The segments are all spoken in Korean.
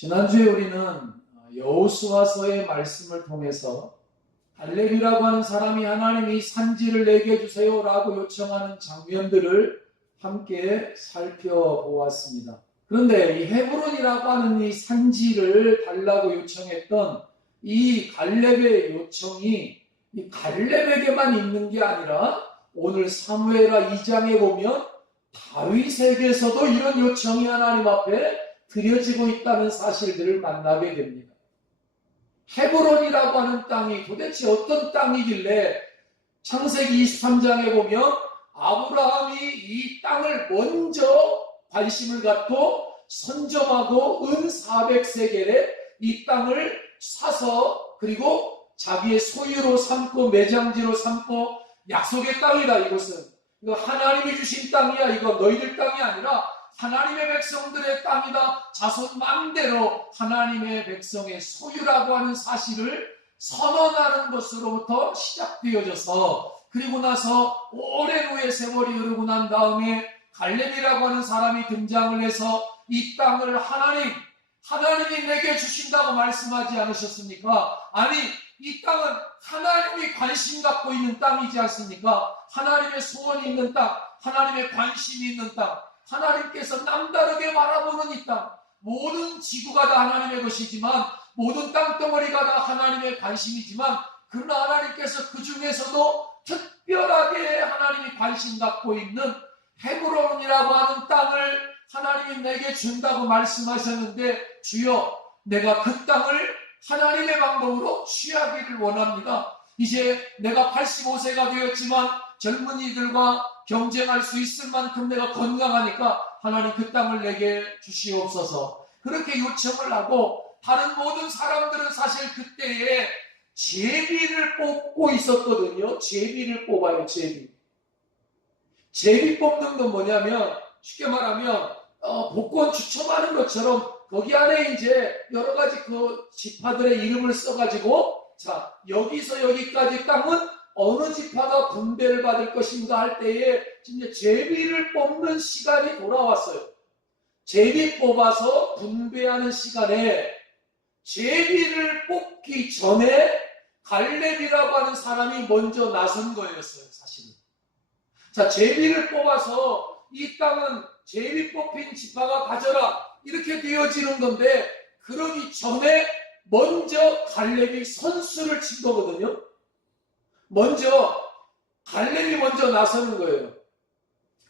지난주에 우리는 여호수아서의 말씀을 통해서 갈렙이라고 하는 사람이 하나님이 산지를 내게 주세요라고 요청하는 장면들을 함께 살펴보았습니다. 그런데 이 헤브론이라고 하는 이 산지를 달라고 요청했던 이 갈렙의 요청이 이 갈렙에게만 있는 게 아니라 오늘 사무엘하 2장에 보면 다윗에게서도 이런 요청이 하나님 앞에 드려지고 있다는 사실들을 만나게 됩니다. 헤브론이라고 하는 땅이 도대체 어떤 땅이길래 창세기 23장에 보면 아브라함이 이 땅을 먼저 관심을 갖고 선점하고 은 400세겔에 이 땅을 사서 그리고 자기의 소유로 삼고 매장지로 삼고 약속의 땅이다. 이것은 이거 하나님이 주신 땅이야. 이거 너희들 땅이 아니라 하나님의 백성들의 땅이다. 자손 만대로 하나님의 백성의 소유라고 하는 사실을 선언하는 것으로부터 시작되어져서 그리고 나서 오랜 후에 세월이 흐르고 난 다음에 갈렙이라고 하는 사람이 등장을 해서 이 땅을 하나님이 내게 주신다고 말씀하지 않으셨습니까? 아니 이 땅은 하나님이 관심 갖고 있는 땅이지 않습니까? 하나님의 소원이 있는 땅, 하나님의 관심이 있는 땅, 하나님께서 남다르게 바라보는 이 땅, 모든 지구가 다 하나님의 것이지만 모든 땅덩어리가 다 하나님의 관심이지만 그러나 하나님께서 그 중에서도 특별하게 하나님이 관심 갖고 있는 헤브론이라고 하는 땅을 하나님이 내게 준다고 말씀하셨는데 주여 내가 그 땅을 하나님의 방법으로 취하기를 원합니다. 이제 내가 85세가 되었지만 젊은이들과 경쟁할 수 있을 만큼 내가 건강하니까 하나님 그 땅을 내게 주시옵소서. 그렇게 요청을 하고 다른 모든 사람들은 사실 그때에 제비를 뽑고 있었거든요. 제비를 뽑아요. 제비 뽑는 건 뭐냐면 쉽게 말하면 복권 추첨하는 것처럼 거기 안에 이제 여러 가지 그 지파들의 이름을 써가지고 자 여기서 여기까지 땅은 어느 지파가 분배를 받을 것인가 할 때에 이제 제비를 뽑는 시간이 돌아왔어요. 제비 뽑아서 분배하는 시간에 제비를 뽑기 전에 갈렙이라고 하는 사람이 먼저 나선 거였어요. 사실은. 자 제비를 뽑아서 이 땅은 제비 뽑힌 지파가 가져라 이렇게 되어지는 건데 그러기 전에 먼저 갈렙이 선수를 친 거거든요. 갈렙이 먼저 나서는 거예요.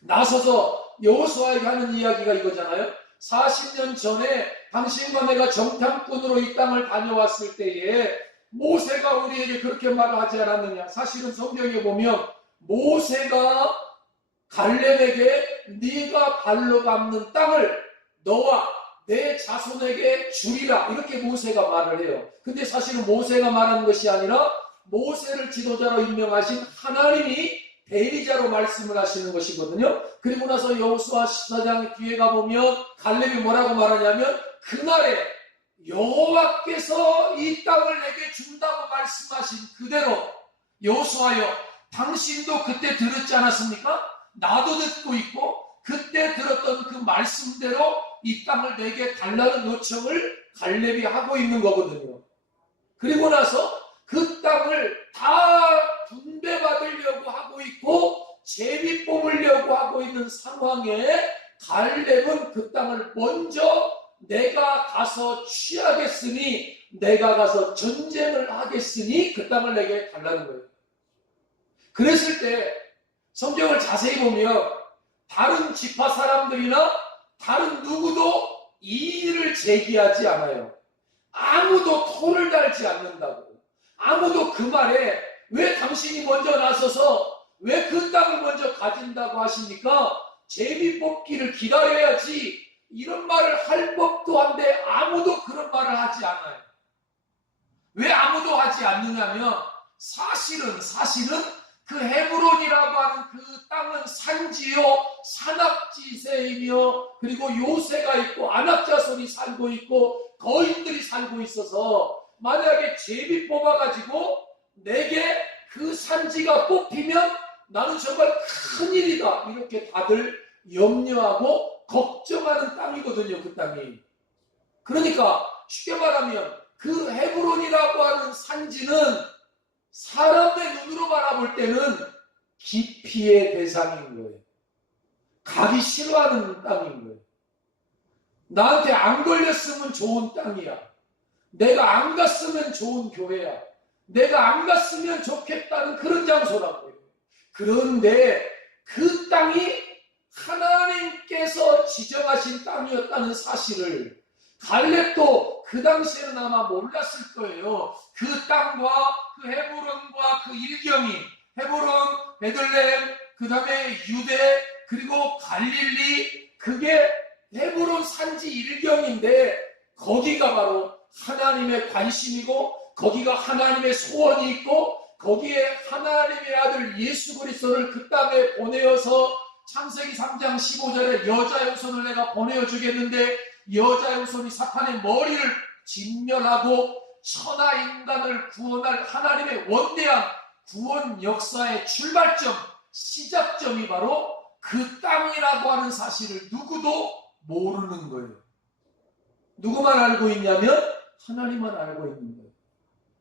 나서서 여호수아에게 하는 이야기가 이거잖아요. 40년 전에 당신과 내가 정탐꾼으로 이 땅을 다녀왔을 때에 모세가 우리에게 그렇게 말하지 않았느냐. 사실은 성경에 보면 모세가 갈렙에게 네가 발로 밟는 땅을 너와 내 자손에게 주리라 이렇게 모세가 말을 해요. 근데 사실은 모세가 말하는 것이 아니라 모세를 지도자로 임명하신 하나님이 대리자로 말씀을 하시는 것이거든요. 그리고 나서 여호수아 14장 뒤에 가보면 갈렙이 뭐라고 말하냐면 그날에 여호와께서 이 땅을 내게 준다고 말씀하신 그대로 여호수아여 당신도 그때 들었지 않았습니까? 나도 듣고 있고 그때 들었던 그 말씀대로 이 땅을 내게 달라는 요청을 갈렙이 하고 있는 거거든요. 그리고 나서 그 땅을 다 분배받으려고 하고 있고 제비 뽑으려고 하고 있는 상황에 갈렙은 그 땅을 먼저 내가 가서 취하겠으니 내가 가서 전쟁을 하겠으니 그 땅을 내게 달라는 거예요. 그랬을 때 성경을 자세히 보면 다른 지파 사람들이나 다른 누구도 이의를 제기하지 않아요. 아무도 토를 달지 않는다고. 아무도 그 말에 왜 당신이 먼저 나서서 왜 그 땅을 먼저 가진다고 하십니까? 제비 뽑기를 기다려야지 이런 말을 할 법도 한데 아무도 그런 말을 하지 않아요. 왜 아무도 하지 않느냐면 사실은 그 헤브론이라고 하는 그 땅은 산지요 산악지세이며 그리고 요새가 있고 안악자손이 살고 있고 거인들이 살고 있어서 만약에 제비 뽑아가지고 내게 그 산지가 뽑히면 나는 정말 큰일이다 이렇게 다들 염려하고 걱정하는 땅이거든요. 그 땅이. 그러니까 쉽게 말하면 그 헤브론이라고 하는 산지는 사람의 눈으로 바라볼 때는 기피의 대상인 거예요. 가기 싫어하는 땅인 거예요. 나한테 안 걸렸으면 좋은 땅이야. 내가 안 갔으면 좋은 교회야. 내가 안 갔으면 좋겠다는 그런 장소라고요. 그런데 그 땅이 하나님께서 지정하신 땅이었다는 사실을 갈렙도 그 당시에는 아마 몰랐을 거예요. 그 땅과 그 헤브론과 그 일경이, 헤브론, 베들레헴, 그 다음에 유대, 그리고 갈릴리, 그게 헤브론 산지 일경인데 거기가 바로 하나님의 관심이고 거기가 하나님의 소원이 있고 거기에 하나님의 아들 예수 그리스도를 그 땅에 보내어서 창세기 3장 15절에 여자의 후손을 내가 보내어 주겠는데 여자의 후손이 사탄의 머리를 진멸하고 천하 인간을 구원할 하나님의 원대한 구원 역사의 출발점, 시작점이 바로 그 땅이라고 하는 사실을 누구도 모르는 거예요. 누구만 알고 있냐면 하나님만 알고 있는 거예요.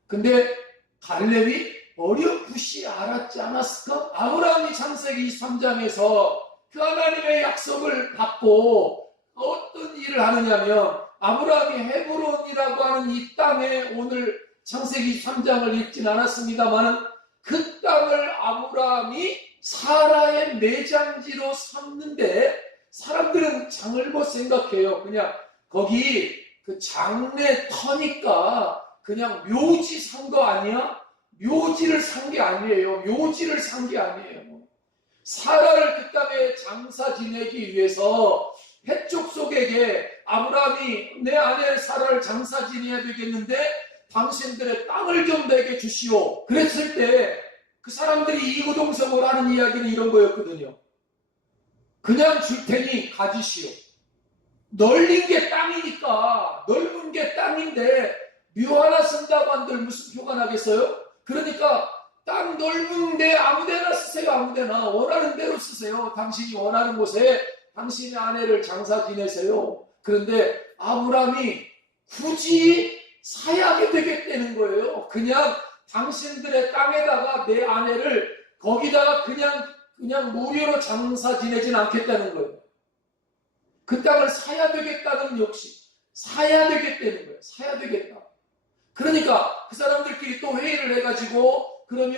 근데 갈렙이 어렴풋이 알았지 않았을까? 아브라함이 창세기 3장에서 그 하나님의 약속을 받고 어떤 일을 하느냐면 아브라함이 헤브론이라고 하는 이 땅에 오늘 창세기 3장을 읽진 않았습니다만 그 땅을 아브라함이 사라의 매장지로 삼는데 사람들은 장을 못 생각해요. 그냥 거기 그 장내 터니까 그냥 묘지 산 거 아니야? 묘지를 산 게 아니에요. 묘지를 산 게 아니에요. 사라를 그 땅에 장사 지내기 위해서 해족속에게 아브라함이 내 아내 사라를 장사 지내야 되겠는데 당신들의 땅을 좀 내게 주시오. 그랬을 때 그 사람들이 이구동성으로 하는 이야기는 이런 거였거든요. 그냥 줄 테니 가지시오. 널린 게 땅이니까 넓은 게 땅인데 묘 하나 쓴다고 한들 무슨 표가 나겠어요? 그러니까 땅 넓은데 아무데나 쓰세요. 아무데나 원하는 대로 쓰세요. 당신이 원하는 곳에 당신의 아내를 장사 지내세요. 그런데 아브라함이 굳이 사야게 되겠다는 거예요. 그냥 당신들의 땅에다가 내 아내를 거기다가 그냥 무료로 장사 지내진 않겠다는 거예요. 그 땅을 사야 되겠다는 욕심, 사야 되겠다는 거예요. 사야 되겠다. 그러니까 그 사람들끼리 또 회의를 해가지고 그러면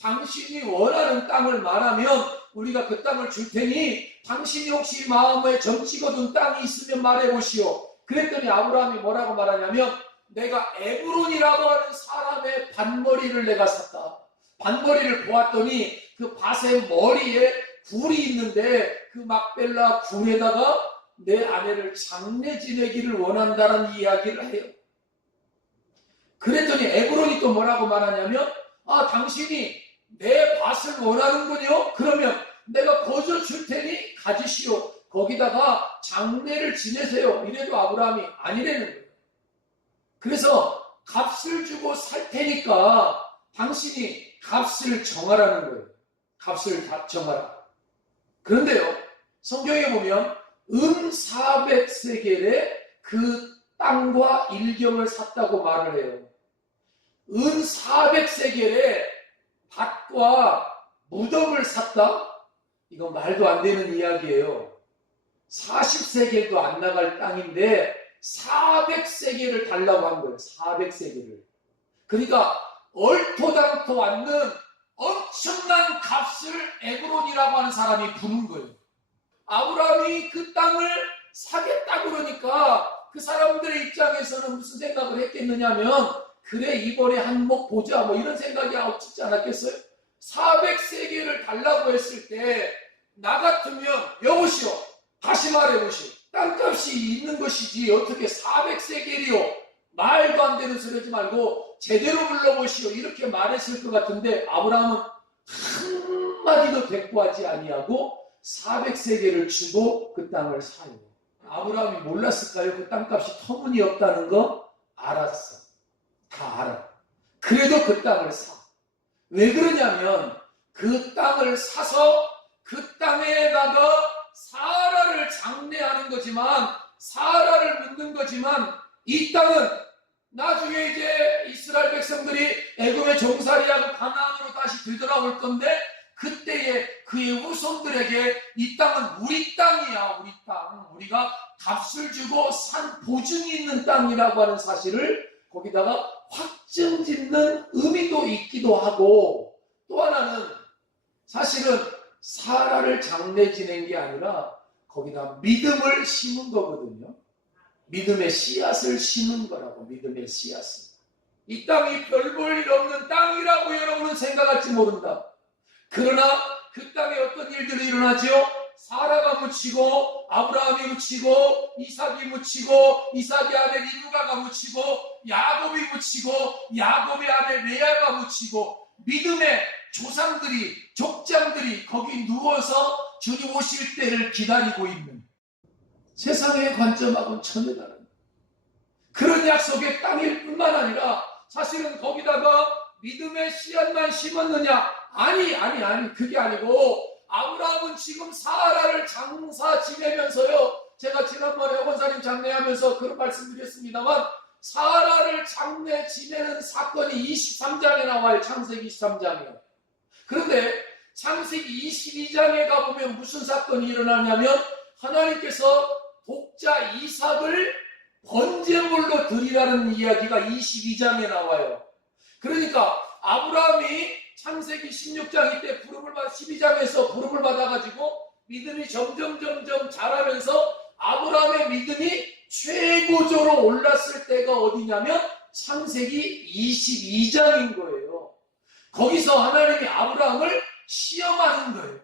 당신이 원하는 땅을 말하면 우리가 그 땅을 줄 테니 당신이 혹시 마음에 정치 거둔 땅이 있으면 말해보시오. 그랬더니 아브라함이 뭐라고 말하냐면 내가 에브론이라고 하는 사람의 반머리를 내가 샀다. 반머리를 보았더니 그 밭의 머리에 굴이 있는데 그 막벨라 굴에다가 내 아내를 장례 지내기를 원한다는 이야기를 해요. 그랬더니 에브론이 또 뭐라고 말하냐면 당신이 내 밭을 원하는군요. 그러면 내가 거저 줄 테니 가지시오. 거기다가 장례를 지내세요. 이래도 아브라함이 아니라는 거예요. 그래서 값을 주고 살 테니까 당신이 값을 정하라는 거예요. 값을 정하라. 그런데요, 성경에 보면 400세겔에 그 땅과 일경을 샀다고 말을 해요. 400세겔에 밭과 무덤을 샀다? 이건 말도 안 되는 이야기예요. 40세겔도 안 나갈 땅인데 400세겔을 달라고 한 거예요. 400세겔을. 그러니까 얼토당토 않는 엄청난 값을 에브론이라고 하는 사람이 부른 거예요. 아브라함이 그 땅을 사겠다 그러니까 그 사람들의 입장에서는 무슨 생각을 했겠느냐면 그래 이번에 한몫 보자 뭐 이런 생각이 없지 않았겠어요? 400세겔을 달라고 했을 때 나 같으면 여보시오 다시 말해보시오 땅값이 있는 것이지 어떻게 400세겔이요 말도 안 되는 소리 하지 말고 제대로 불러보시오 이렇게 말했을 것 같은데 아브라함은 한마디도 대꾸하지 아니하고 400세겔을 주고 그 땅을 사요. 아브라함이 몰랐을까요? 그 땅값이 터무니없다는 거 알았어. 다 알아. 그래도 그 땅을 사. 왜 그러냐면 그 땅을 사서 그 땅에다가 사라를 장례하는 거지만 사라를 묻는 거지만 이 땅은 나중에 이제 이스라엘 백성들이 애굽의 종살이하고 가나안으로 다시 되돌아올 건데 그때에 그의 후손들에게 이 땅은 우리 땅이야. 우리 땅. 우리가 값을 주고 산 보증이 있는 땅이라고 하는 사실을 거기다가 확증짓는 의미도 있기도 하고, 또 하나는 사실은 사라를 장래 지낸 게 아니라 거기다 믿음을 심은 거거든요. 믿음의 씨앗을 심은 거라고. 믿음의 씨앗을. 이 땅이 별 볼 일 없는 땅이라고 여러분은 생각할지 모른다. 그러나 그 땅에 어떤 일들이 일어나지요? 사라가 묻히고 아브라함이 묻히고 이삭이 묻히고 이삭의 아들 리브가가 묻히고 야곱이 묻히고 야곱의 아들 레아가 묻히고 믿음의 조상들이 족장들이 거기 누워서 주님 오실 때를 기다리고 있는, 세상의 관점하고는 전혀 다른 그런 약속의 땅일 뿐만 아니라 사실은 거기다가 믿음의 씨앗만 심었느냐? 아니 그게 아니고 아브라함은 지금 사라를 장사 지내면서요, 제가 지난번에 원사님 장례하면서 그런 말씀드렸습니다만 사라를 장례 지내는 사건이 23장에 나와요. 창세기 23장이요. 그런데 창세기 22장에 가보면 무슨 사건이 일어나냐면 하나님께서 독자 이삭을 번제물로 드리라는 이야기가 22장에 나와요. 그러니까 아브라함이 창세기 16장 이때 12장에서 부름을 받아가지고 믿음이 점점 자라면서 아브라함의 믿음이 최고조로 올랐을 때가 어디냐면 창세기 22장인 거예요. 거기서 하나님이 아브라함을 시험하는 거예요.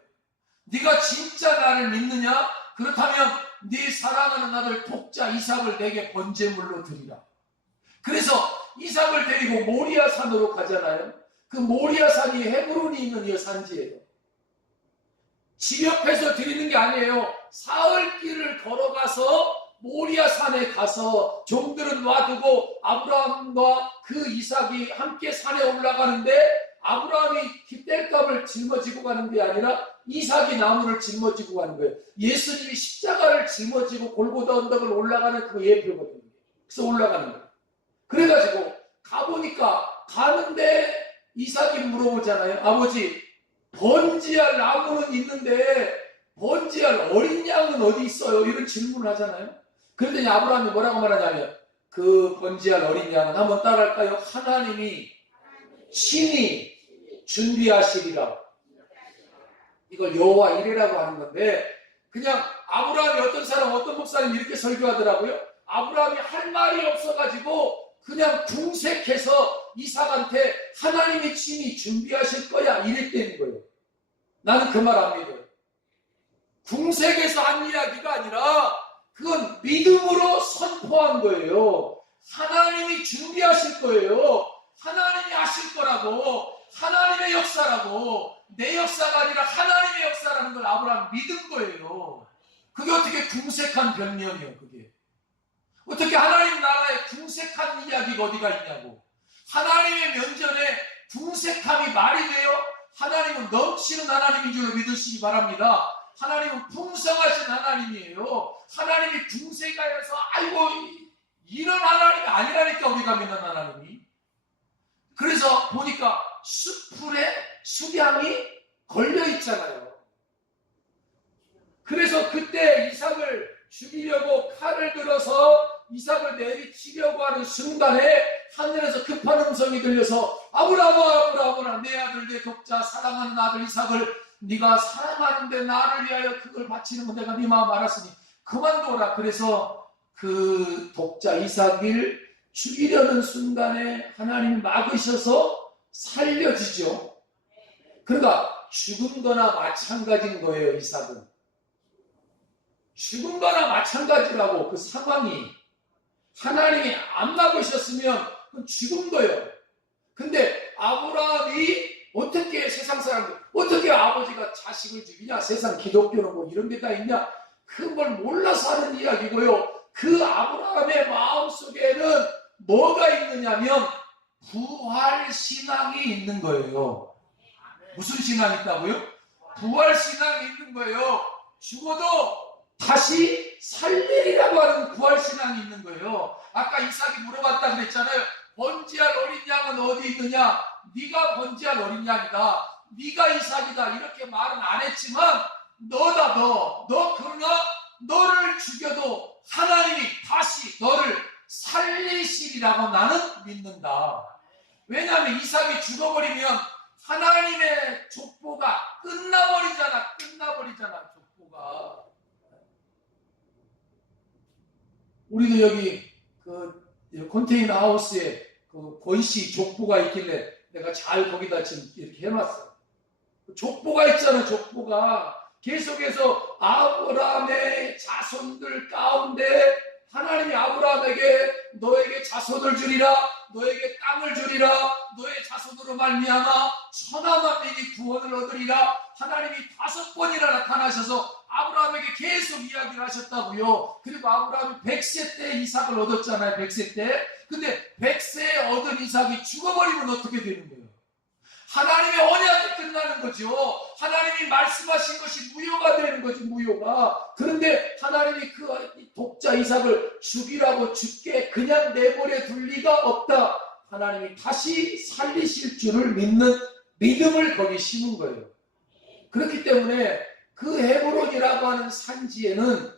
네가 진짜 나를 믿느냐? 그렇다면 네 사랑하는 아들 독자 이삭을 내게 번제물로 드리라. 그래서 이삭을 데리고 모리아 산으로 가잖아요. 그 모리아 산이 헤브론이 있는 이 산지예요. 집 옆에서 드리는 게 아니에요. 사흘 길을 걸어가서 모리아 산에 가서 종들은 놔두고 아브라함과 그 이삭이 함께 산에 올라가는데 아브라함이 깃땔감을 짊어지고 가는 게 아니라 이삭이 나무를 짊어지고 가는 거예요. 예수님이 십자가를 짊어지고 골고다 언덕을 올라가는 그 예표거든요. 그래서 올라가는 거예요. 그래가지고 가보니까 가는데 이삭이 물어보잖아요. 아버지, 번지할 나무는 있는데 번지할 어린 양은 어디 있어요? 이런 질문을 하잖아요. 그런데 아브라함이 뭐라고 말하냐면 그 번지할 어린 양은 한번 따라할까요? 하나님이 친히 준비하시리라. 이걸 여호와 이레라고 하는 건데 그냥 아브라함이 어떤 사람 어떤 목사님 이렇게 설교하더라고요. 아브라함이 할 말이 없어가지고 그냥 궁색해서 이삭한테 하나님이 친히 준비하실 거야 이랬다는 거예요. 나는 그 말 안 믿어요. 궁색해서 한 이야기가 아니라 그건 믿음으로 선포한 거예요. 하나님이 준비하실 거예요. 하나님이 하실 거라고. 하나님의 역사라고. 내 역사가 아니라 하나님의 역사라는 걸 아브라함 믿은 거예요. 그게 어떻게 궁색한 변명이에요. 그게 어떻게 하나님 나라에 궁색한 이야기가 어디가 있냐고. 하나님의 면전에 궁색함이 말이 돼요? 하나님은 넘치는 하나님인 줄 믿으시기 바랍니다. 하나님은 풍성하신 하나님이에요. 하나님이 궁색하여서 아이고 이런 하나님이 아니라니까 우리가 믿는 하나님이. 그래서 보니까 숯불에 수량이 걸려 있잖아요. 그래서 그때 이삭을 죽이려고 칼을 들어서 이삭을 내리치려고 하는 순간에 하늘에서 급한 음성이 들려서 아브라함아 내 아들 내 독자 사랑하는 아들 이삭을 네가 사랑하는데 나를 위하여 그걸 바치는 건 내가 네 마음 알았으니 그만둬라. 그래서 그 독자 이삭을 죽이려는 순간에 하나님이 막으셔서 살려지죠. 그러니까 죽은 거나 마찬가지인 거예요. 이삭은 죽은 거나 마찬가지라고. 그 상황이 하나님이 안 막으셨으면 죽은 거예요. 근데 아브라함이 어떻게 세상 사람들 어떻게 아버지가 자식을 죽이냐, 세상 기독교는 뭐 이런 게 다 있냐, 그걸 몰라서 하는 이야기고요. 그 아브라함의 마음속에는 뭐가 있느냐면 부활신앙이 있는 거예요. 무슨 신앙이 있다고요? 부활신앙이 있는 거예요. 죽어도 다시 살리리라고 하는 부활신앙이 있는 거예요. 아까 이삭이 물어봤다 그랬잖아요. 번제할 어린 양은 어디 있느냐? 네가 번제할 어린 양이다. 네가 이삭이다. 이렇게 말은 안 했지만 너다 너 그러나 너를 죽여도 하나님이 다시 너를 살리시리라고 나는 믿는다. 왜냐하면 이삭이 죽어버리면 하나님의 족보가 끝나버리잖아. 족보가. 우리도 여기 그 컨테이너 하우스에 그 권씨 족보가 있길래 내가 잘 거기다 지금 이렇게 해놨어. 족보가 있잖아. 족보가 계속해서 아브라함의 자손들 가운데 하나님이 아브라함에게 너에게 자손을 주리라, 너에게 땅을 주리라, 너의 자손으로 말미암아 천하만민이 구원을 얻으리라. 하나님이 5번이나 나타나셔서 아브라함에게 계속 이야기를 하셨다고요. 그리고 아브라함이 100세 때 이삭을 얻었잖아요. 100세 때. 근데 100세에 얻은 이삭이 죽어버리면 어떻게 되는 거예요? 하나님의 언약이 끝나는 거죠. 하나님이 말씀하신 것이 무효가 되는 거죠. 무효가. 그런데 하나님이 그 독자 이삭을 죽이라고 죽게 그냥 내버려 둘 리가 없다. 하나님이 다시 살리실 줄을 믿는 믿음을 거기 심은 거예요. 그렇기 때문에 그 헤브론이라고 하는 산지에는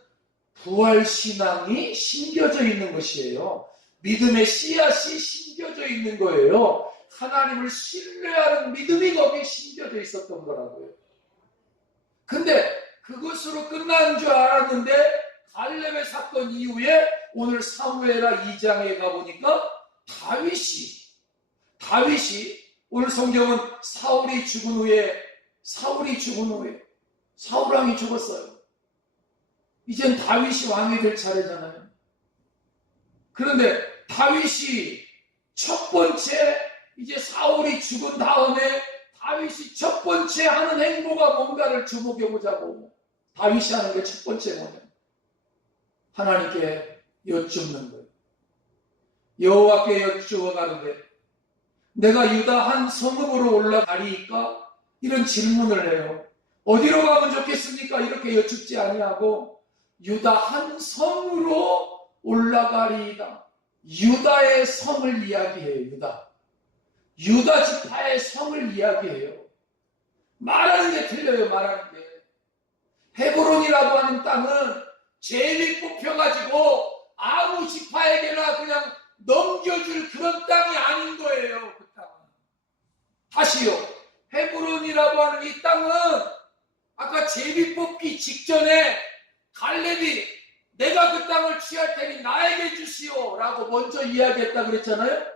부활신앙이 심겨져 있는 것이에요. 믿음의 씨앗이 심겨져 있는 거예요. 하나님을 신뢰하는 믿음이 거기에 심겨져 있었던 거라고요. 근데 그것으로 끝난 줄 알았는데 갈렙의 사건 이후에 오늘 사무엘하 2장에 가보니까 다윗이 오늘 성경은 사울이 죽은 후에 사울왕이 죽었어요. 이젠 다윗이 왕이 될 차례잖아요. 그런데 다윗이 첫 번째 이제 사울이 죽은 다음에 다윗이 첫 번째 하는 행보가 뭔가를 주목해 보자고. 다윗이 하는 게 첫 번째 뭐냐? 하나님께 여쭙는 거예요. 여호와께 여쭈어 가는데 내가 유다 한 성읍으로 올라가리이까? 이런 질문을 해요. 어디로 가면 좋겠습니까? 이렇게 여쭙지 아니하고 유다 한 성으로 올라가리이다. 유다의 성을 이야기해요. 유다 지파의 성을 이야기해요. 말하는 게 틀려요. 말하는 게. 헤브론이라고 하는 땅은 제비 뽑혀가지고 아무 지파에게나 그냥 넘겨줄 그런 땅이 아닌 거예요. 그 땅은. 다시요. 헤브론이라고 하는 이 땅은 아까 제비 뽑기 직전에 갈렙이 내가 그 땅을 취할 테니 나에게 주시오 라고 먼저 이야기했다 그랬잖아요.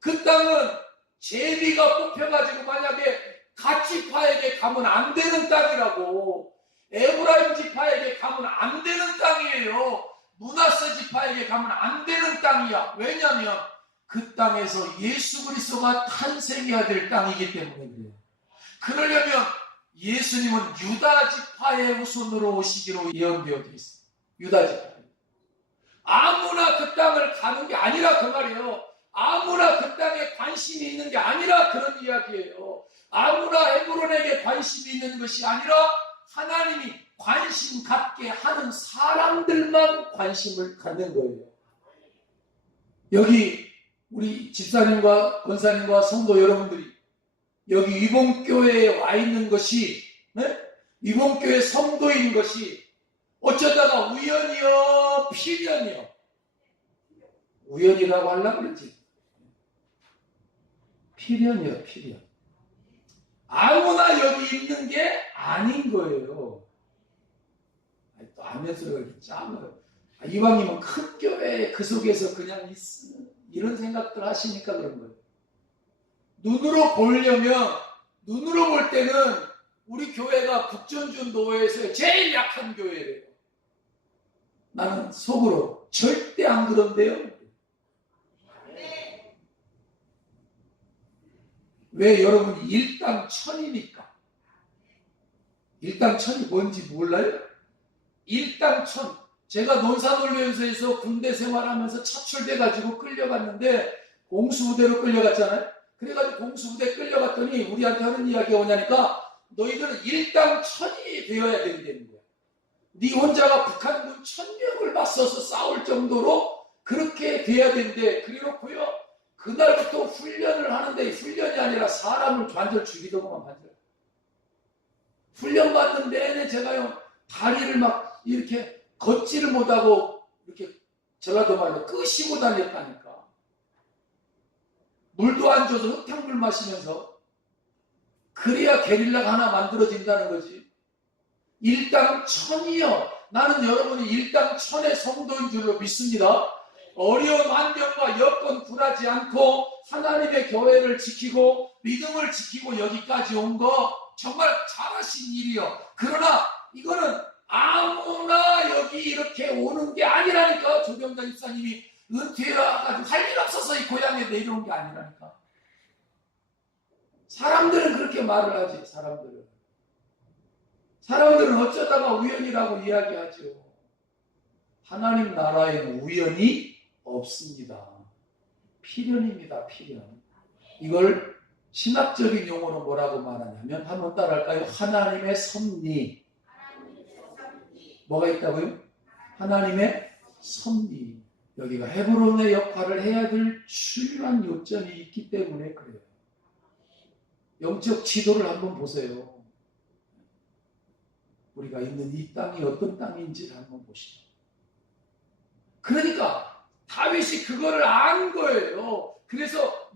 그 땅은 제비가 뽑혀가지고 만약에 갓 지파에게 가면 안 되는 땅이라고. 에브라임 지파에게 가면 안 되는 땅이에요. 므낫세 지파에게 가면 안 되는 땅이야. 왜냐하면 그 땅에서 예수 그리스도가 탄생해야 될 땅이기 때문에 그래요. 그러려면 예수님은 유다 지파의 후손으로 오시기로 예언되어 있어요. 유다 지파. 아무나 그 땅을 가는 게 아니라 그 말이에요. 아무나 그 땅에 관심이 있는 게 아니라 그런 이야기예요. 아무나 헤브론에게 관심이 있는 것이 아니라 하나님이 관심 갖게 하는 사람들만 관심을 갖는 거예요. 여기 우리 집사님과 권사님과 성도 여러분들이 여기 위봉교회에 와 있는 것이 위봉교회 성도인 것이 어쩌다가 우연이요 필연이요. 우연이라고 하려고 그랬지. 필연이요, 필연. 아무나 여기 있는 게 아닌 거예요. 또 하면서 이렇게 짜면 이왕이면 큰 교회 그 속에서 그냥 있으면 이런 생각들 하시니까 그런 거예요. 눈으로 볼 때는 우리 교회가 북전주 노회에서 제일 약한 교회래요. 나는 속으로 절대 안 그런데요. 왜 여러분이 일당천이니까. 일당천이 뭔지 몰라요? 일당천. 제가 논산훈련소에서 군대 생활하면서 차출돼가지고 끌려갔는데 공수부대로 끌려갔잖아요. 그래가지고 공수부대 끌려갔더니 우리한테 하는 이야기가 뭐냐니까 너희들은 일당천이 되어야 된다는 거야. 네 혼자가 북한군 1000명을 맞서서 싸울 정도로 그렇게 돼야 되는데, 그래놓고요 그날부터 훈련을 하는데, 훈련이 아니라 사람을 완전 죽이더구만. 완전 훈련 받는 내내 제가요 다리를 막 이렇게 걷지를 못하고 이렇게 전라도 말로 끄시고 다녔다니까. 물도 안 줘서 흙탕물 마시면서. 그래야 게릴라가 하나 만들어진다는 거지. 일당 천이요. 나는 여러분이 일당 천의 성도인 줄로 믿습니다. 어려운 환경과 여건 굴하지 않고 하나님의 교회를 지키고 믿음을 지키고 여기까지 온 거 정말 잘하신 일이요. 그러나 이거는 아무나 여기 이렇게 오는 게 아니라니까. 조병장 집사님이 은퇴해가지고 할 일 없어서 이 고향에 내려온 게 아니라니까. 사람들은 그렇게 말을 하지. 사람들은 어쩌다가 우연이라고 이야기하죠. 하나님 나라에는 우연이 없습니다. 필연입니다. 필연. 이걸 신학적인 용어로 뭐라고 말하냐면, 한번 따라할까요? 하나님의 섭리. 뭐가 있다고요? 하나님의 섭리. 여기가 헤브론의 역할을 해야 될 중요한 요점이 있기 때문에 그래요. 영적 지도를 한번 보세요. 우리가 있는 이 땅이 어떤 땅인지를 한번 보시죠. 그러니까 다윗이 그거를 안 거예요. 그래서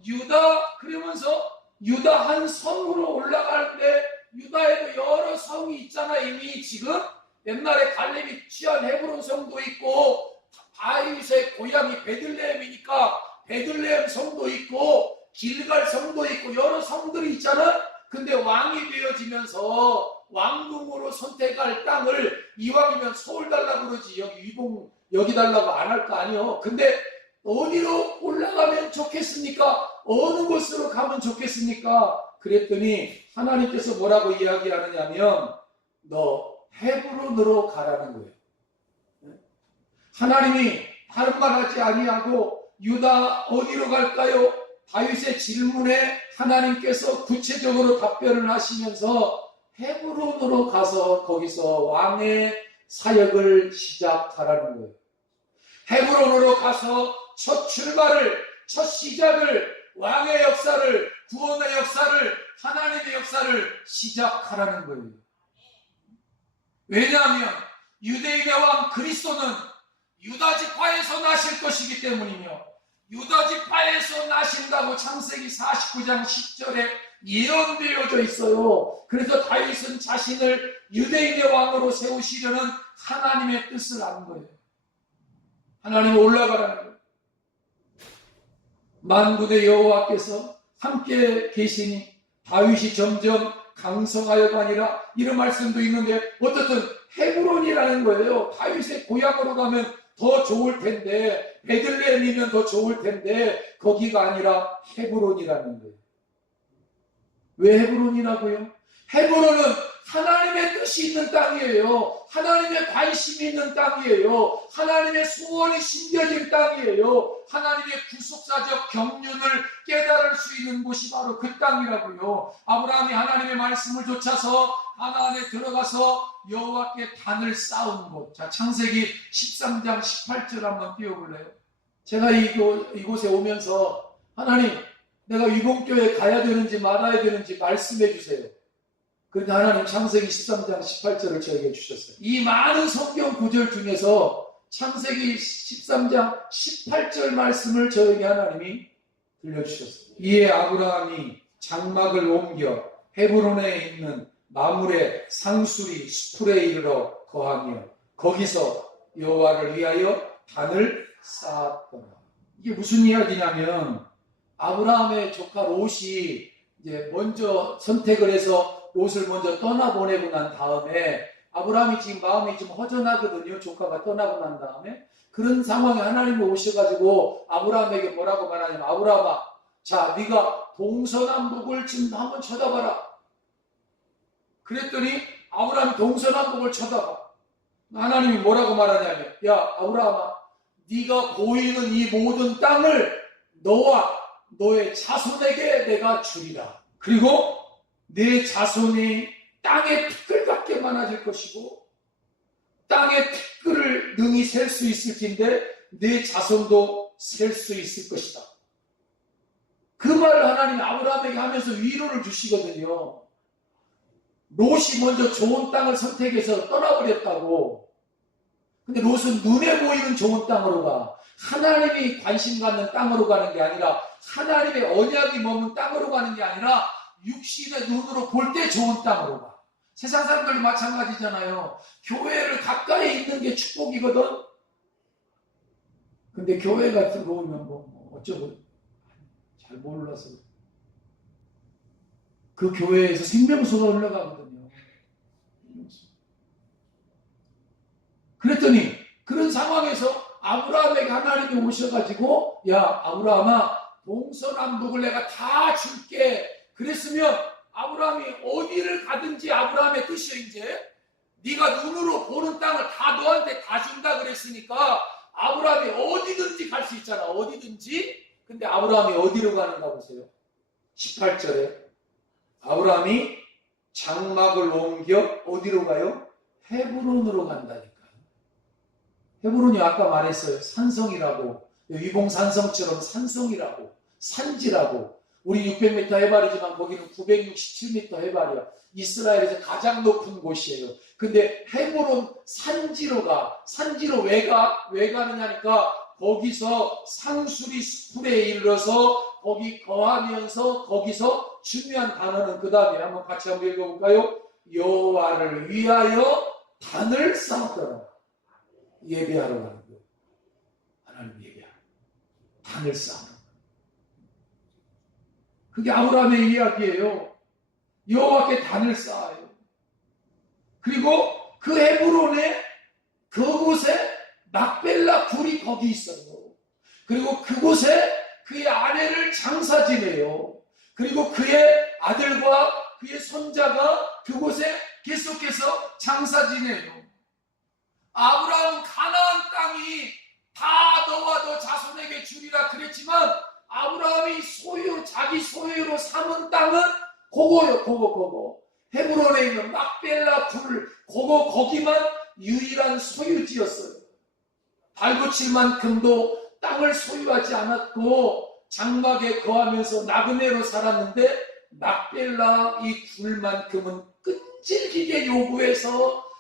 그러면서 유다 한 성으로 올라가는데, 유다에도 여러 성이 있잖아. 이미 지금 옛날에 갈렙이 취한 헤브론 성도 있고, 다윗의 고향이 베들레헴이니까 베들레헴 성도 있고, 길갈 성도 있고, 여러 성들이 있잖아. 근데 왕이 되어지면서 왕궁으로 선택할 땅을 이왕이면 서울 달라고 그러지, 여기 달라고 안 할 거 아니요. 근데 어디로 올라가면 좋겠습니까? 어느 곳으로 가면 좋겠습니까? 그랬더니 하나님께서 뭐라고 이야기하느냐면, 너 헤브론으로 가라는 거예요. 하나님이 다른 말 하지 아니하고 유다 어디로 갈까요? 다윗의 질문에 하나님께서 구체적으로 답변을 하시면서 헤브론으로 가서 거기서 왕의 사역을 시작하라는 거예요. 헤브론으로 가서 첫 출발을, 첫 시작을, 왕의 역사를, 구원의 역사를, 하나님의 역사를 시작하라는 거예요. 왜냐하면 유대인의 왕 그리스도는 유다 지파에서 나실 것이기 때문이며, 유다 지파에서 나신다고 창세기 49장 10절에 예언되어져 있어요. 그래서 다윗은 자신을 유대인의 왕으로 세우시려는 하나님의 뜻을 아는 거예요. 하나님이 올라가라는 거예요. 만군의 여호와께서 함께 계시니 다윗이 점점 강성하여가 아니라, 이런 말씀도 있는데, 어쨌든 헤브론이라는 거예요. 다윗의 고향으로 가면 더 좋을 텐데, 베들레헴이면 더 좋을 텐데, 거기가 아니라 헤브론이라는 거예요. 왜 헤브론이라고요? 헤브론은 하나님의 뜻이 있는 땅이에요. 하나님의 관심이 있는 땅이에요. 하나님의 소원이 심겨진 땅이에요. 하나님의 구속사적 경륜을 깨달을 수 있는 곳이 바로 그 땅이라고요. 아브라함이 하나님의 말씀을 좇아서 가나안에 들어가서 여호와께 단을 쌓은 곳. 자, 창세기 13장 18절 한번 띄워볼래요? 제가 이곳에 오면서, 하나님, 내가 위봉교회 가야 되는지 말아야 되는지 말씀해 주세요. 그런데 하나님 창세기 13장 18절을 저에게 주셨어요. 이 많은 성경 구절 중에서 창세기 13장 18절 말씀을 저에게 하나님이 들려주셨어요. 이에 아브라함이 장막을 옮겨 헤브론에 있는 마물의 상수리 수풀에 이르러 거하며 거기서 여호와를 위하여 단을 쌓았더라. 이게 무슨 이야기냐면, 아브라함의 조카 롯이 이제 먼저 선택을 해서 롯을 먼저 떠나보내고 난 다음에, 아브라함이 지금 마음이 좀 허전하거든요. 조카가 떠나고 난 다음에. 그런 상황에 하나님이 오셔가지고 아브라함에게 뭐라고 말하냐면, 아브라함아, 자, 네가 동서남북을 지금 한번 쳐다봐라. 그랬더니 아브라함이 동서남북을 쳐다봐. 하나님이 뭐라고 말하냐면, 야, 아브라함아, 네가 보이는 이 모든 땅을 너와 너의 자손에게 내가 주리라. 그리고 내 자손이 땅의 티끌 같게 많아질 것이고 땅의 티끌을 능히 셀 수 있을진데 내 자손도 셀 수 있을 것이다. 그 말을 하나님이 아브라함에게 하면서 위로를 주시거든요. 롯이 먼저 좋은 땅을 선택해서 떠나버렸다고. 근데 롯은 눈에 보이는 좋은 땅으로 가. 하나님이 관심 갖는 땅으로 가는 게 아니라, 하나님의 언약이 머문 땅으로 가는 게 아니라 육신의 눈으로 볼 때 좋은 땅으로 가. 세상 사람들도 마찬가지잖아요. 교회를 가까이 있는 게 축복이거든. 근데 교회가 들어오면 어쩌고 잘 몰라서 그 교회에서 생명수가 흘러가거든요. 그랬더니 그런 상황에서 아브라함에게 하나님이 오셔가지고, 야 아브라함아, 동서남북을 내가 다 줄게. 그랬으면 아브라함이 어디를 가든지, 아브라함의 뜻이요, 이제 네가 눈으로 보는 땅을 다 너한테 다 준다 그랬으니까 아브라함이 어디든지 갈 수 있잖아. 어디든지. 근데 아브라함이 어디로 가는가 보세요. 18절에 아브라함이 장막을 옮겨 어디로 가요? 헤브론으로 간다니까요. 헤브론이 아까 말했어요. 산성이라고, 위봉산성처럼 산성이라고, 산지라고. 우리 600m 해발이지만 거기는 967m 해발이야. 이스라엘에서 가장 높은 곳이에요. 근데 헤브론 산지로 가. 산지로 왜 가느냐니까, 거기서 상수리 스풀에 이르러서 거기 거하면서, 거기서 중요한 단어는 그 다음에 한번 같이 한번 읽어볼까요? 여호와를 위하여 단을 쌓았더라. 예배하러 가는 거예요. 하나님 예배하러 단을 쌓는. 그게 아브라함의 이야기예요. 여호와께 단을 쌓아요. 그리고 그 헤브론에, 그곳에 막벨라 굴이 거기 있어요. 그리고 그곳에 그의 아내를 장사 지내요. 그리고 그의 아들과 그의 손자가 그곳에 계속해서 장사 지내요. 아브라함은 가나안 땅이 다 너와 너 자손에게 주리라 그랬지만, 아브라함이 자기 소유로 삼은 땅은 그거요. 그거. 헤브론에 있는 막벨라 굴, 거기만 유일한 소유지였어요. 발붙일 만큼도 땅을 소유하지 않았고 장막에 거하면서 나그네로 살았는데, 막벨라 이 굴만큼은 끈질기게 요구해서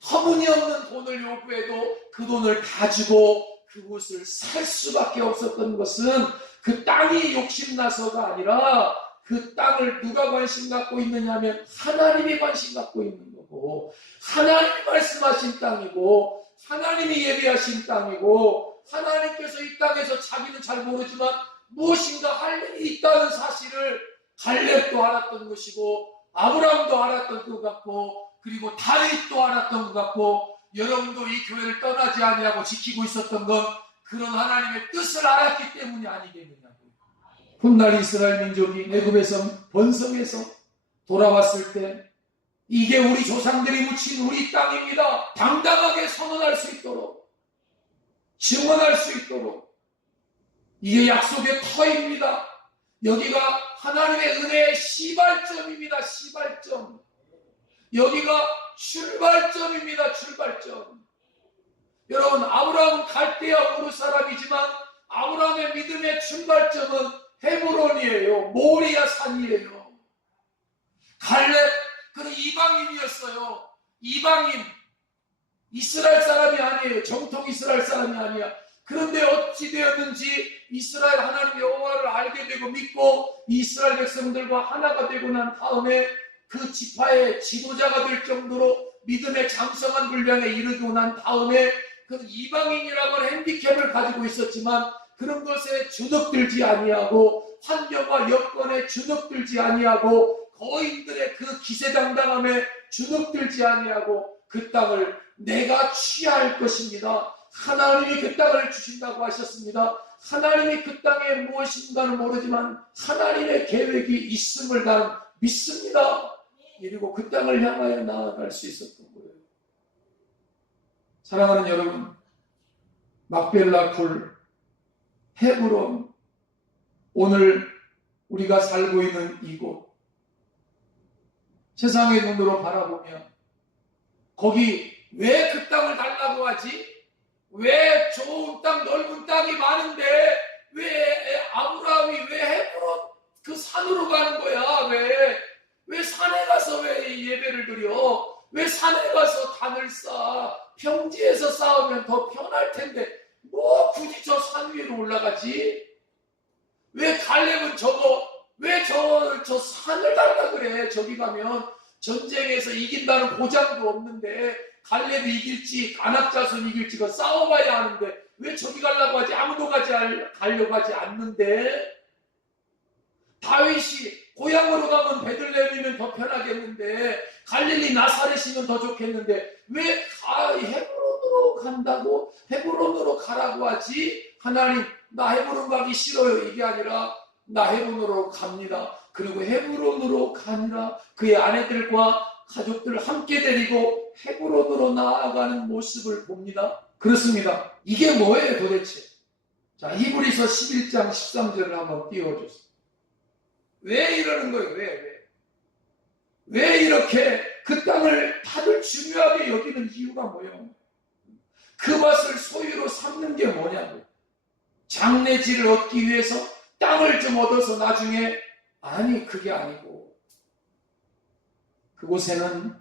터무니없는 돈을 요구해도 그 돈을 다 주고 그곳을 살 수밖에 없었던 것은 그 땅이 욕심나서가 아니라, 그 땅을 누가 관심 갖고 있느냐 하면 하나님이 관심 갖고 있는 거고, 하나님이 말씀하신 땅이고, 하나님이 예배하신 땅이고, 하나님께서 이 땅에서 자기는 잘 모르지만 무엇인가 할 일이 있다는 사실을 갈렙도 알았던 것이고, 아브라함도 알았던 것 같고, 그리고 다윗도 알았던 것 같고, 여러분도 이 교회를 떠나지 아니하고 지키고 있었던 건 그런 하나님의 뜻을 알았기 때문이 아니겠느냐고요. 훗날 이스라엘 민족이 애굽에서 번성해서 돌아왔을 때, 이게 우리 조상들이 묻힌 우리 땅입니다. 당당하게 선언할 수 있도록, 증언할 수 있도록, 이게 약속의 터입니다. 여기가 하나님의 은혜의 시발점입니다. 시발점. 여기가 출발점입니다. 출발점. 여러분, 아브라함은 갈대아 우르 사람이지만 아브라함의 믿음의 출발점은 헤브론이에요. 모리아 산이에요. 갈렙, 그는 이방인이었어요. 이방인, 이스라엘 사람이 아니에요. 정통 이스라엘 사람이 아니야. 그런데 어찌 되었는지 이스라엘 하나님 여호와를 알게 되고 믿고 이스라엘 백성들과 하나가 되고 난 다음에 그 지파의 지도자가 될 정도로 믿음의 장성한 분량에 이르고 난 다음에, 그는 이방인이라고 하는 핸디캡을 가지고 있었지만 그런 것에 주눅들지 아니하고, 환경과 여건에 주눅들지 아니하고, 거인들의 그 기세당당함에 주눅들지 아니하고, 그 땅을 내가 취할 것입니다. 하나님이 그 땅을 주신다고 하셨습니다. 하나님이 그 땅에 무엇인가는 모르지만 하나님의 계획이 있음을 난 믿습니다. 그리고 그 땅을 향하여 나아갈 수 있었던 거예요. 사랑하는 여러분, 막벨라 굴, 헤브론, 오늘 우리가 살고 있는 이곳, 세상의 눈으로 바라보면 거기 왜 그 땅을 달라고 하지? 왜 좋은 땅, 넓은 땅이 많은데 왜 아브라함이 왜 헤브론 그 산으로 가는 거야? 왜 산에 가서 왜 예배를 드려? 왜 산에 가서 단을 쌓아? 평지에서 쌓으면 더 편할 텐데 뭐 굳이 저 산 위로 올라가지? 왜 갈렙은 왜 저 산을 달라 그래? 저기 가면 전쟁에서 이긴다는 보장도 없는데 갈렙이 이길지 아낙 자손이 이길지 그 싸워봐야 하는데 왜 저기 가려고 하지? 아무도 가려고 하지 않는데. 다윗이 고향으로 가면 베들레헴이면 더 편하겠는데 갈릴리 나사렛이면 더 좋겠는데 왜 헤브론으로 간다고? 헤브론으로 가라고 하지? 하나님, 나 헤브론 가기 싫어요. 이게 아니라 나 헤브론으로 갑니다. 그리고 헤브론으로 가니라 그의 아내들과 가족들을 함께 데리고 헤브론으로 나아가는 모습을 봅니다. 그렇습니다. 이게 뭐예요 도대체? 자, 히브리서 11장 13절을 한번 띄워주세요. 왜 이러는 거예요? 왜 이렇게 그 땅을 다들 중요하게 여기는 이유가 뭐예요? 그 밭을 소유로 삼는 게 뭐냐고요? 장래지를 얻기 위해서 땅을 좀 얻어서 나중에, 아니 그게 아니고 그곳에는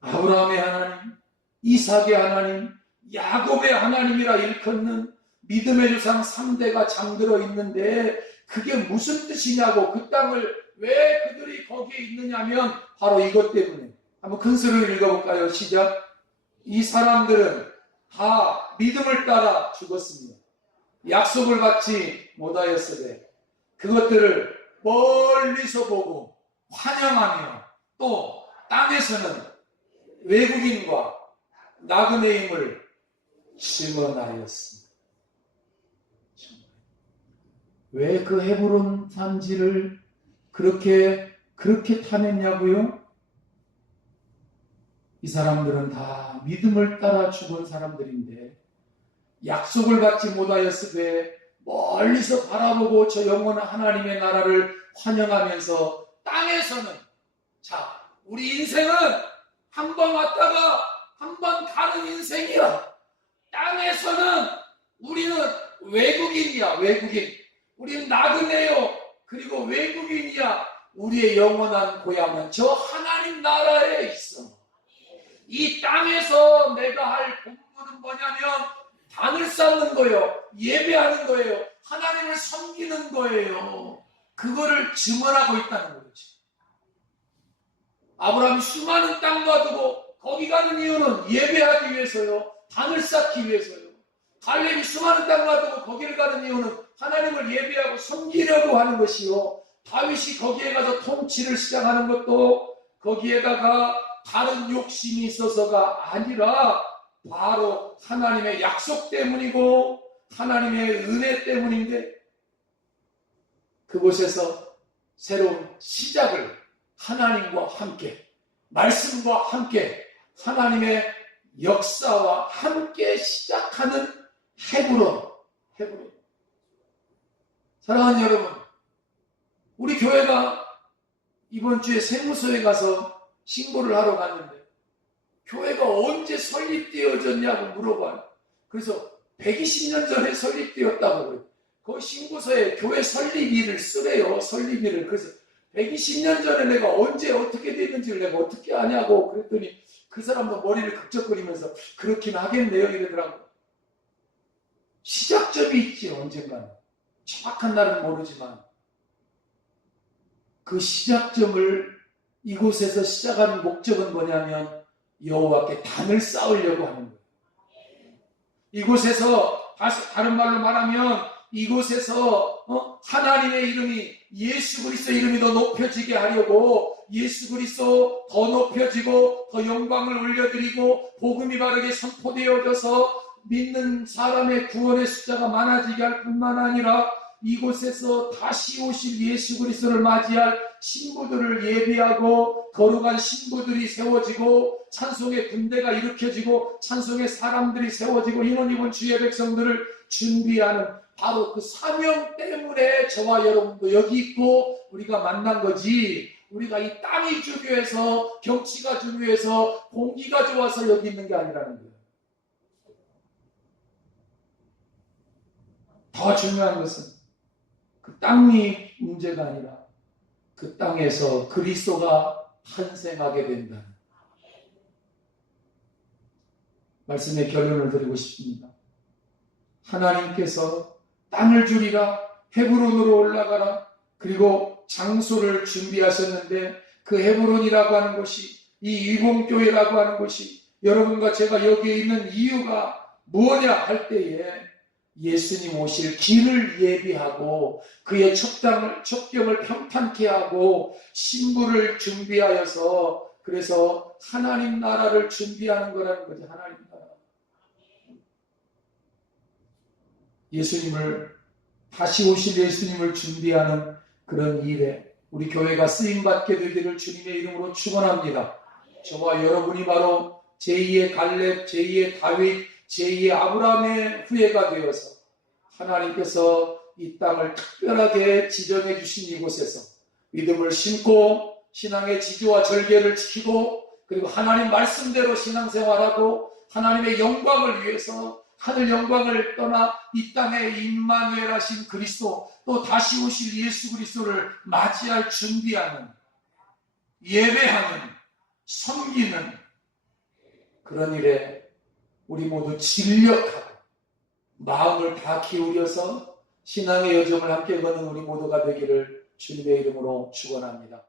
아브라함의 하나님, 이삭의 하나님, 야곱의 하나님이라 일컫는 믿음의 조상 3대가 잠들어 있는데 그게 무슨 뜻이냐고. 그 땅을 왜 그들이 거기에 있느냐면 바로 이것 때문에. 한번 큰 소리로 읽어볼까요? 시작. 이 사람들은 다 믿음을 따라 죽었습니다. 약속을 받지 못하였으되 그것들을 멀리서 보고 환영하며 또 땅에서는 외국인과 나그네임을 증언하였습니다. 왜 그 헤브론 산지를 그렇게 탐했냐고요? 이 사람들은 다 믿음을 따라 죽은 사람들인데 약속을 받지 못하였으되 멀리서 바라보고 저 영원한 하나님의 나라를 환영하면서 땅에서는, 자, 우리 인생은 한 번 왔다가 한 번 가는 인생이야. 땅에서는 우리는 외국인이야. 외국인. 우리는 나그네요. 그리고 외국인이야. 우리의 영원한 고향은 저 하나님 나라에 있어. 이 땅에서 내가 할 본분은 뭐냐면 단을 쌓는 거예요. 예배하는 거예요. 하나님을 섬기는 거예요. 그거를 증언하고 있다는 거지. 아브라함이 수많은 땅 놔두고 거기 가는 이유는 예배하기 위해서요. 단을 쌓기 위해서요. 갈렙이 수많은 땅 놔두고 거기를 가는 이유는 하나님을 예배하고 섬기려고 하는 것이요. 다윗이 거기에 가서 통치를 시작하는 것도 거기에다가 다른 욕심이 있어서가 아니라 바로 하나님의 약속 때문이고 하나님의 은혜 때문인데, 그곳에서 새로운 시작을 하나님과 함께, 말씀과 함께, 하나님의 역사와 함께 시작하는 헤브론. 사랑하는 여러분, 우리 교회가 이번 주에 세무서에 가서 신고를 하러 갔는데 교회가 언제 설립되어졌냐고 물어봐요. 그래서 120년 전에 설립되었다고 그래요. 그 신고서에 교회 설립일을 쓰래요. 설립일을. 그래서 120년 전에 내가 언제 어떻게 됐는지를 내가 어떻게 아냐고 그랬더니 그 사람도 머리를 극적거리면서 그렇긴 하겠네요 이러더라고. 시작점이 있지 언젠가는. 정확한 날은 모르지만 그 시작점을 이곳에서 시작한 목적은 뭐냐면 여호와께 단을 쌓으려고 하는 거예요. 이곳에서 다른 말로 말하면 이곳에서 하나님의 이름이, 예수 그리스도 이름이 더 높여지게 하려고 예수 그리스도 더 높여지고 더 영광을 올려드리고 복음이 바르게 선포되어져서 믿는 사람의 구원의 숫자가 많아지게 할 뿐만 아니라 이곳에서 다시 오실 예수 그리스도를 맞이할 신부들을 예비하고 거룩한 신부들이 세워지고 찬송의 군대가 일으켜지고 찬송의 사람들이 세워지고 인원 입은 주의 백성들을 준비하는 바로 그 사명 때문에 저와 여러분도 여기 있고 우리가 만난 거지. 우리가 이 땅이 중요해서, 경치가 중요해서, 공기가 좋아서 여기 있는 게 아니라는 거예요. 더 중요한 것은 그 땅이 문제가 아니라 그 땅에서 그리스도가 탄생하게 된다는 말씀의 결론을 드리고 싶습니다. 하나님께서 땅을 주리라, 헤브론으로 올라가라, 그리고 장소를 준비하셨는데 그 헤브론이라고 하는 곳이, 이 위봉교회라고 하는 곳이 여러분과 제가 여기에 있는 이유가 무엇냐 할 때에 예수님 오실 길을 예비하고 그의 첩경을 평탄케 하고 신부를 준비하여서, 그래서 하나님 나라를 준비하는 거라는 거죠. 하나님 나라. 예수님을, 다시 오실 예수님을 준비하는 그런 일에 우리 교회가 쓰임받게 되기를 주님의 이름으로 축원합니다. 저와 여러분이 바로 제2의 갈렙, 제2의 다윗, 제2의 아브라함의 후예가 되어서 하나님께서 이 땅을 특별하게 지정해 주신 이곳에서 믿음을 심고 신앙의 지조와 절개를 지키고, 그리고 하나님 말씀대로 신앙생활하고 하나님의 영광을 위해서, 하늘 영광을 떠나 이 땅에 임마누엘 하신 그리스도, 또 다시 오실 예수 그리스도를 맞이할 준비하는, 예배하는, 섬기는 그런 일에 우리 모두 진력하고 마음을 다 기울여서 신앙의 여정을 함께 걷는 우리 모두가 되기를 주님의 이름으로 축원합니다.